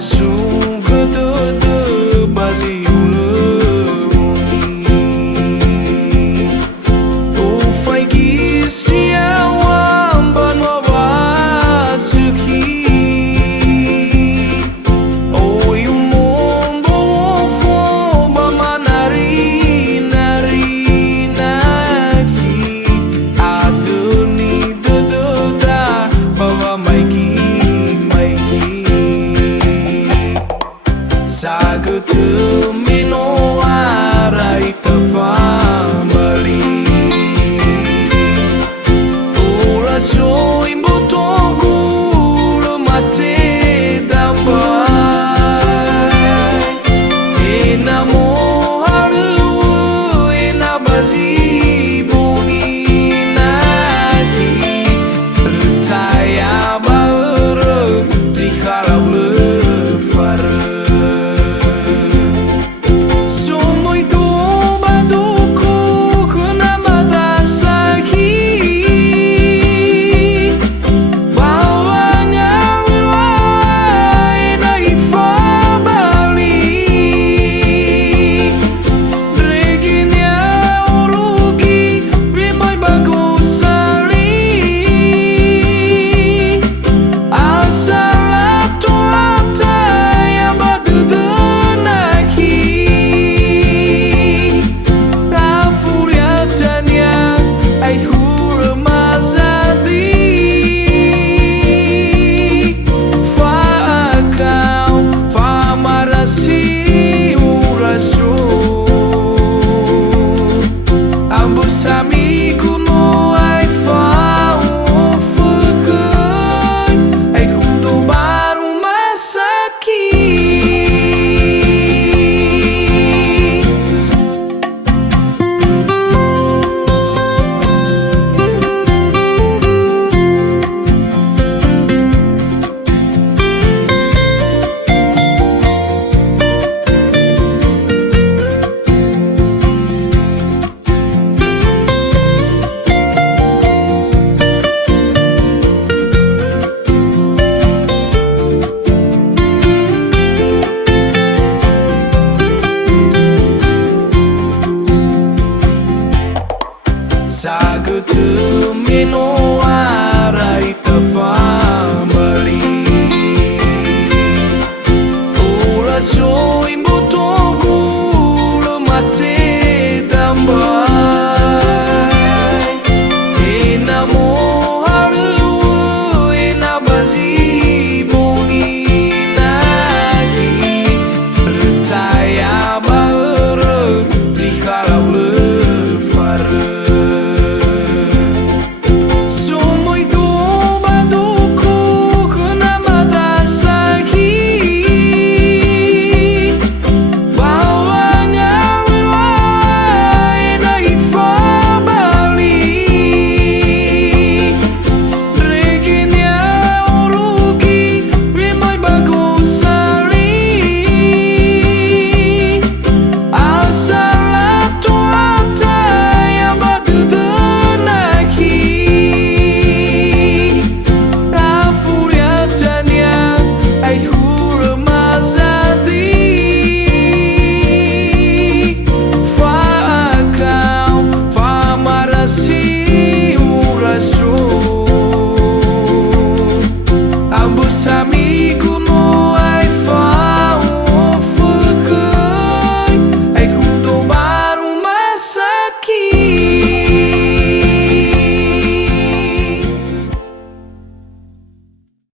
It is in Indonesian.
Asum ketutup bazi ulemungi Ufai kisiawam banwa suki Oi umombo wofo bamanari nari naki Aduni dududa bawa maiki Sagutu mino arai tafambali Ora so imbotoku lemate tambai Ena mo haru ena bazi boni naki Lutaya baru jikalau lefara Sami kuno ai fa ufukai ai kundo baru masaki Sagutu mino arai tafambali Ora so imbotoku lemate tambai Ena mo